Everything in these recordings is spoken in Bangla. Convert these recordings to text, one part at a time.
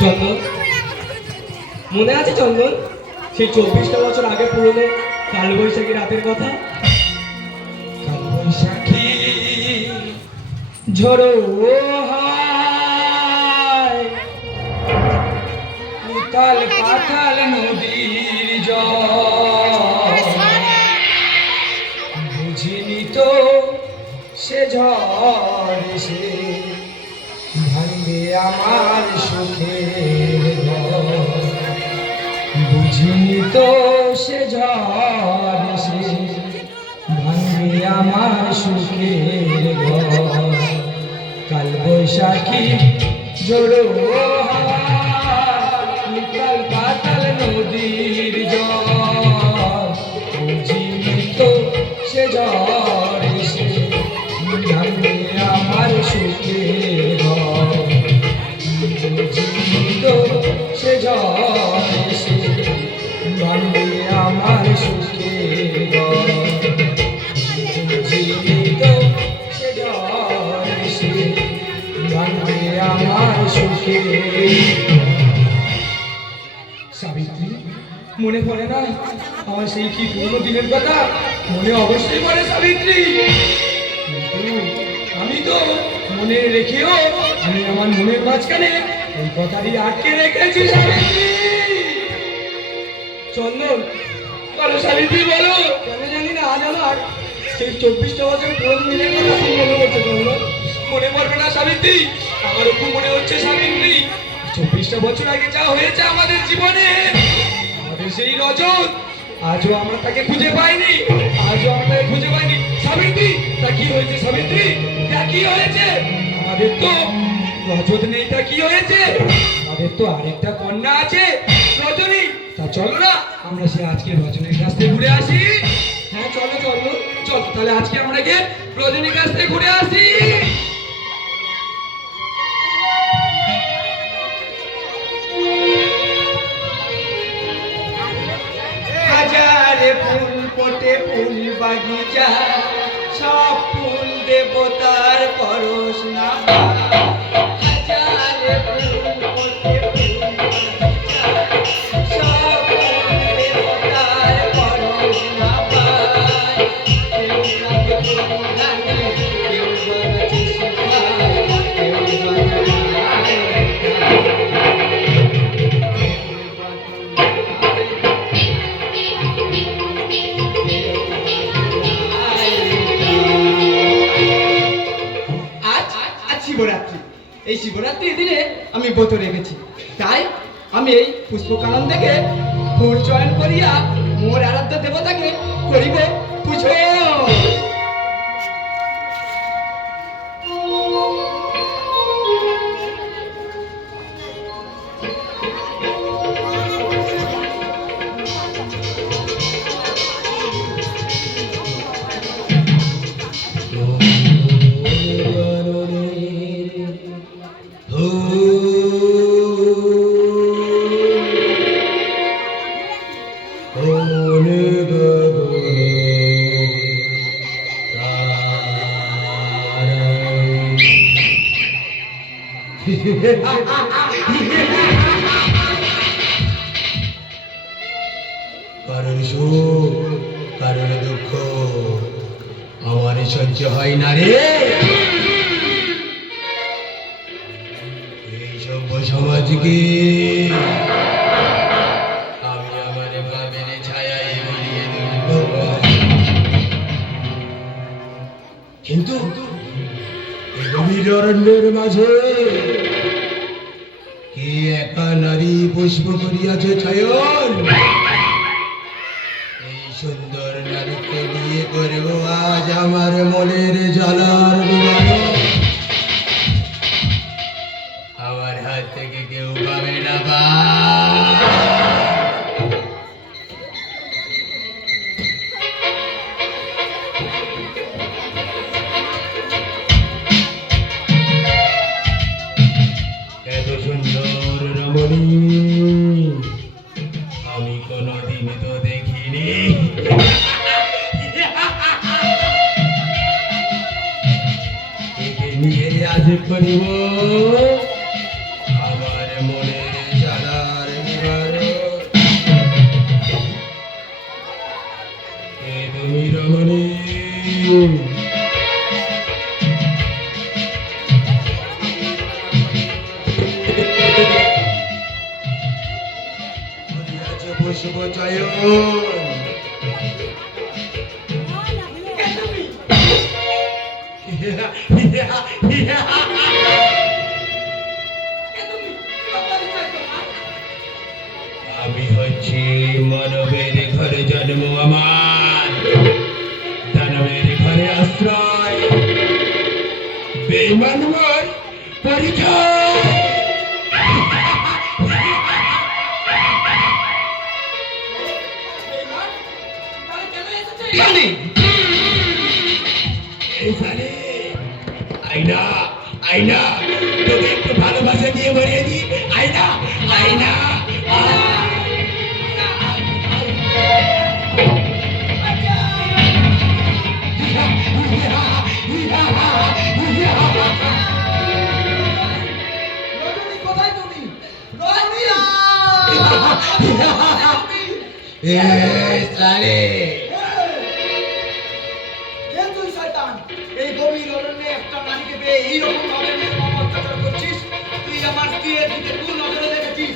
চন্দন, মনে আছে চন্দন সেই 24টা বছর আগে পুরনো কালবৈশাখী রাতের কথা? কালবৈশাখী ঝড়ো হায়, উতাল পাতাল নদীর জল, বুঝিনি তো সে ঝড় এসে ভাঙবে আমার সুখের ঘর। বুঝিনি তো সে ঝড় এসে ভাঙবে আমার সুখের ঘর। কাল বৈশাখী ঝড়ো হাওয়া, পাতাল নদীর জল, বুঝিনি তো সে ঝড় এসে ভাঙবে আমার সুখের ঘর। বুঝিনি তো সে ঝড় এসে ভাঙবে আমার সুখের ঘর। বুঝিনি তো সে ঝড় এসে ভাঙবে আমার সুখের। সাবিত্রী, মনে পড়ে না আমার সেই কি পুরনো দিনের কথা? মনে অবশ্যই পড়ে সাবিত্রী, কিন্তু আমি তো মনে রেখেও আমি আমার মনের মাঝখানে ওই কথাটি আটকে রেখেছি সাবিত্রী। চন্দন, বলো সাবিত্রী, বলো। কেন জানি না আজ আমার সেই 24টা বছর পুরনো দিনের কথা খুব মনে পড়ছে। চন্দন, মনে পড়বে না সাবিত্রী? আমারও খুব মনে হচ্ছে সাবিত্রী। 24টা বছর আগে যা হয়েছে আমাদের জীবনে, আমাদের সেই রজত, আজও আমরা তাকে খুঁজে পাইনি, আজও আমরা তাকে খুঁজে পাইনি। সাবিত্রী, তা কি হয়েছে সাবিত্রী? তা কি হয়েছে? আমাদের তো রজত নেই, তা কি হয়েছে? আমাদের তো আরেকটা কন্যা আছে রজনী। তা চলো না আমরা সে আজকে রজনীর কাছ থেকে ঘুরে আসি। হ্যাঁ চলো চলো চলো, তাহলে আজকে আমরা গিয়ে রজনীর কাছ থেকে ঘুরে আসি। হাজারে ফুল ফোটে ফুল বাগিচা, সব ফুল দেবতার পরশ না। হাজারে ফুল ফোটে ফুল বাগিচা, সব ফুল দেবতার পরশ না পায়। কেউ রাগে কেউ রাগে, কেউ বাগাছে সুখায়, কেউ বাগাছে শিবরাত্রি। এই শিবরাত্রির দিনে আমি ব্রত রেখেছি, তাই আমি এই পুষ্পকানন থেকে ফুল চয়ন করিয়া মোর আরাধ্য দেবতাকে করিব পুজো। কারণ সুখ কারণ দুঃখ আমার সহ্য হয় না রে। এই সভ্য সমাজকে আমি আমার ভাবের ছায়ায় মিলিয়ে দেব, কিন্তু এই গভীর অরণ্যের মাঝে কি একা নারী পুষ্প করিয়াছে ছায়ন। এই সুন্দর নারীকে বিয়ে করব আজ আমার মনের জ্বালার বিবাহ। আমার হাত থেকে কেউ পাবে না বা। এত সুন্দর রমণী আমি কোনদিন কোনোদিন তো দেখিনি। একে নিয়ে আজ করিব আমার মনের জ্বালার নিবারণ। এ তুমি রমণী, পুষ্প চয়ন। আমি হচ্ছি মানবের ঘরে জন্ম আমার, দানবের ঘরে আশ্রয়, বেঈমান মোর পরিচয়। জানি এই সালে আইনা আইনা তোকে একটু ভালোবাসা দিয়ে ভরিয়ে দি। আইনা আইনা রজনী, কোথায় তুমি? রজনী! এই সালে কে তুই শয়তান? এই গভীর অরণ্যে একটা নারীকে পেয়ে এইরকম ভাবে নির্মম অত্যাচার করছিস? তুই আমার স্ত্রীর দিকে কোন নজরে দেখেছিস?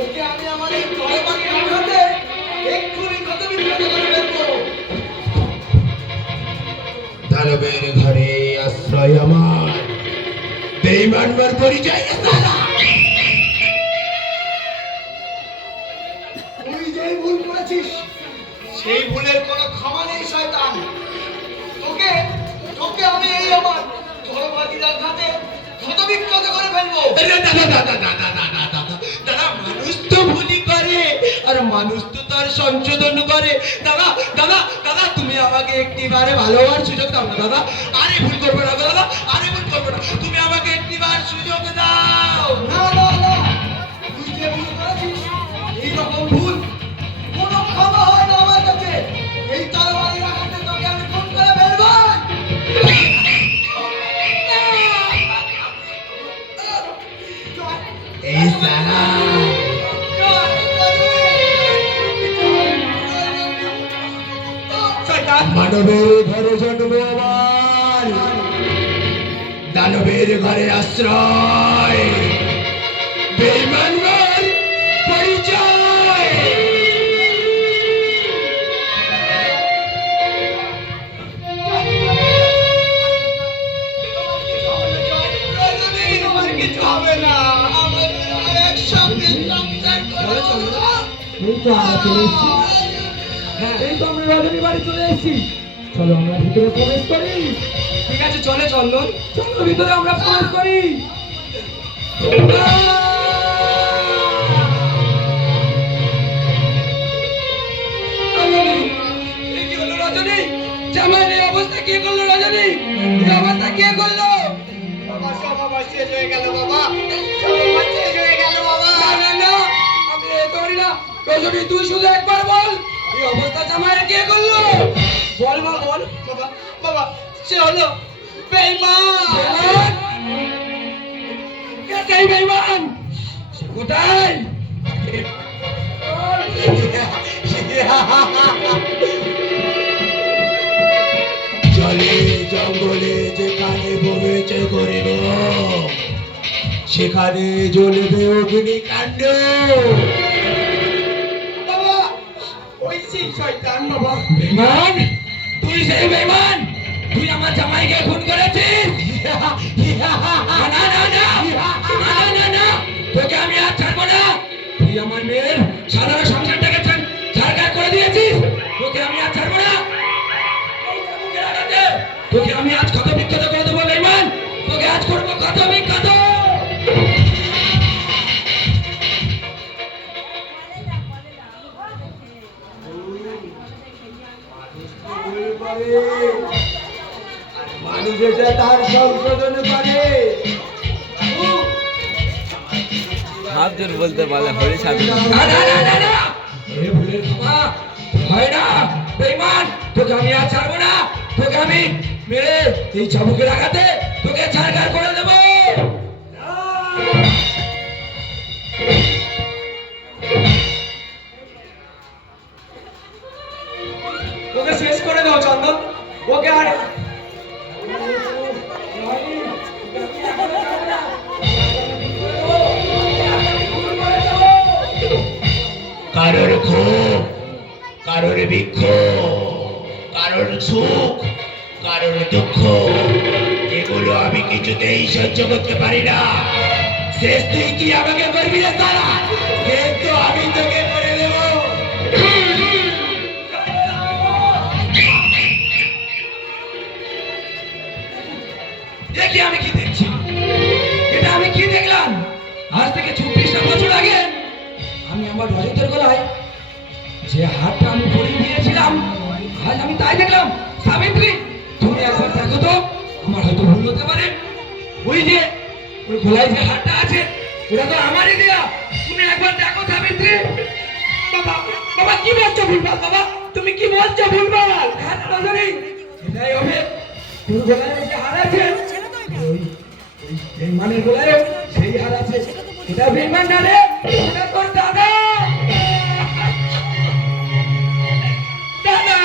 ওকে আমি আমার এই তরবারির আঘাতে এক্ষুনি ক্ষতবিক্ষত করে ফেলবো। দানবের ঘরে আশ্রয় আমার, বেঈমান মোর পরিচয়। তুই যেই ভুল করেছিস সেই ভুলের কোনো ক্ষমা নেই শয়তান। তোকে তোকে আমি এই আমার তরবারির আঘাতে ক্ষতবিক্ষত করে ফেলবো। দাদা মানুষ তো ভুলই করে, আর মানুষ তো তার সংশোধন করে। দাদা দাদা দাদা তুমি আমাকে একটিবারে ভালোবাসার সুযোগ দাও না দাদা। আরে ভুল করবো না দাদা, আরে ভুল করবো না, তুমি আমাকে একটিবার সুযোগ দাও। না না না, তুই যে ভুল করেছিস এইরকম ভুল কোনো ক্ষমা হয় না আমার কাছে। এই তরবারির আঘাতে তোকে আমি খুন করে ফেলবো। এই সালা শয়তান! মানবের ঘরে জন্ম আমার, দানবের ঘরে আশ্রয়, বেঈমান মোর পরিচয়। তোমার কিছু হবে না, আমাদের আর একসঙ্গে সংসার করবো। এই তো আমরা চলে এসেছি। এই তো আমরা রজনী বাড়ি চলে এসেছি। চলো আমরা ভিতরে প্রবেশ করি। ঠিক আছে, চলে চন্দন। চলো ভিতরে আমরা প্রবেশ করি। রজনী, এই কি হলো রজনী? জামাইয়ের এই অবস্থা কে করলো রজনী? এই অবস্থা কে করলো? বাবা, সব আমার শেষ হয়ে গেল বাবা, সব আমার শেষ হয়ে গেল বাবা। না না না, আমি এ করি না। রজনী, তুই শুধু একবার বল, এই অবস্থা জামাইয়ের কে করলো? বল মা বল। বাবা বাবা, সে হলো বেঈমান। কে সেই বেঈমান? সে কোথায়? জলে জঙ্গলে যেখানে প্রবেশ করিব, সেখানে জ্বলবে অগ্নিকাণ্ড। বাবা, ওই সেই শয়তান বাবা। বেঈমান, তুই সেই বেঈমান? তুই আমার জামাইকে খুন করেছিস? না না না না না না না, তোকে আমি আর ছাড়বো না। তুই আমার মেয়ের সাধারণ সংসারটাকে ছাড়খাড় করে দিয়েছিস। তোকে আমি আর ছাড়বো না। তোকে আমি আজ ক্ষত বিক্ষত করে দেবো বেঈমান। তোকে আজ করবো ক্ষত বিক্ষত। মানুষ এটা তার সংশোধন করে। হাত জোর বলতে পারলে হরি সাধু না না না না না, এ ভুলের ক্ষমা তোকে আমি আর ছাড়বো না, তোকে আমি মেরে এই চাবুকের আঘাতে তোকে ছাড়খাড় করে দেবো। ওকে শেষ করে দাও চন্দন, ওকে আর কারোর ক্ষোভ, কারোর বিক্ষোভ, কারোর সুখ, কারোর দুঃখ, এগুলো আমি কিছুতেই সহ্য করতে পারি না। শেষ তুই কি আমাকে করবি না তারা? শেষ তো আমি তোকে করে দেব। দেখি আমি কি দেখছি, এটা আমি কি দেখলাম? আজ থেকে 24টা বছর আগে আমি আমার রজতের গলায় যে হারটা আমি পরিয়ে দিয়েছিলাম, আজ আমি তাই দেখলাম। সাবিত্রী, তুমি একবার দেখো তো, আমার হয়তো ভুল হতে পারে। ওই যে ওই গলায় যে হারটা আছে, ওটা তো আমারই দেয়া। তুমি একবার দেখো সাবিত্রী। বাবা, বাবা কি বলছো ভুলভাল? বাবা তুমি কি বলছো ভুলভাল? হ্যাঁ রজনী, এটাই হবে। তোর গলায় ওই যে হার আছে, ওই বেঈমানের গলায় সেই হার আছে। এটা বেঈমান না রে, এটা তোর দাদা। দাদা!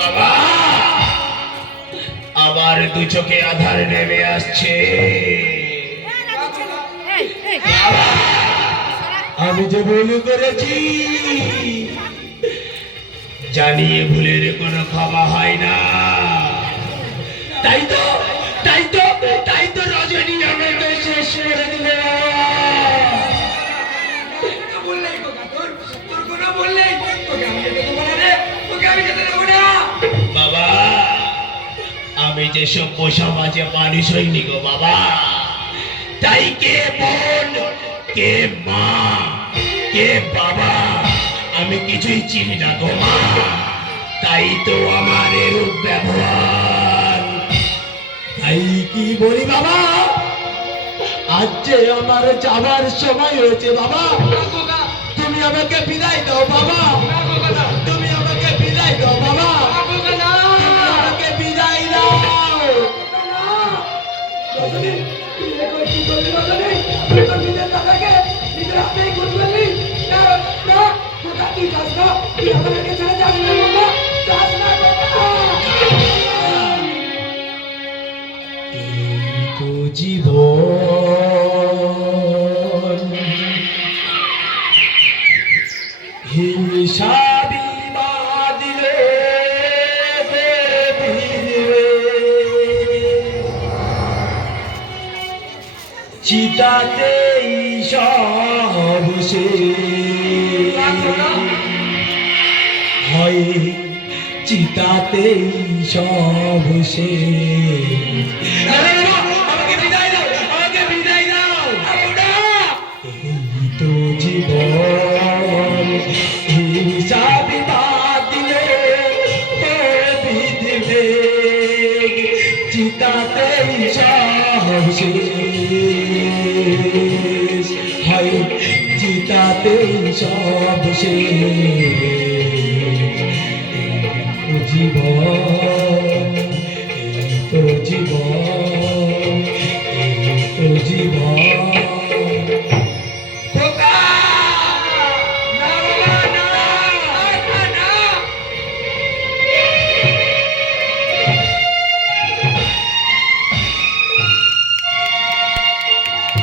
বাবা, আবার দু চোখে আধার নেমে আসছে। বাবা, আমি যে ভুল করেছি, জানিয়ে ভুলের কোনো ক্ষমা হয় না। তাই তো, তাই তো, তাই তো রজনী আমাকে শেষ করে দিল। বললেই কথা, তোর কোনো বললেই তোকে আমি যেতে দেবো না রে, তোকে আমি যেতে দেবো না। বাবা, আমি যে সভ্য সমাজে মানুষ হইনি গো বাবা। তাই কে বোন, কে মা, কে বাবা, আমি কিছুই চিনি না গো মা। তাই তো আমার এরূপ ব্যবহার। তাই কি বলি বাবা, আজ যে আমার যাবার সময় হয়েছে বাবা, তুমি আমাকে বিদায় দাও বাবা। তুমি আমাকে বিদায় দাও বাবা। তুমি আমাকে বিদায় দাও। রজনী, তুই এখন কি করলি রজনী? তুই তো নিজের দাদাকে নিজের হাতেই খুন করলি। না, না, তোরা তুই যাস না, তুই আমাদেরকে ছেড়ে যাস না বাবা, যাস না বাবা। এই তো জীবন, হিংসাবি বাঁধলে ভিড়বে, চিতাতেই সব শেষ হয়, চিতাতেই সব শেষ। আমাকে বিদায় দাও, আমাকে বিদায় দাও। এই তো জীবন, হিংসাবি বাঁধলে বিধবে, চিতাতেই সব শেষ হয়, চিতাতেই সব শেষ। এই তো জীবন।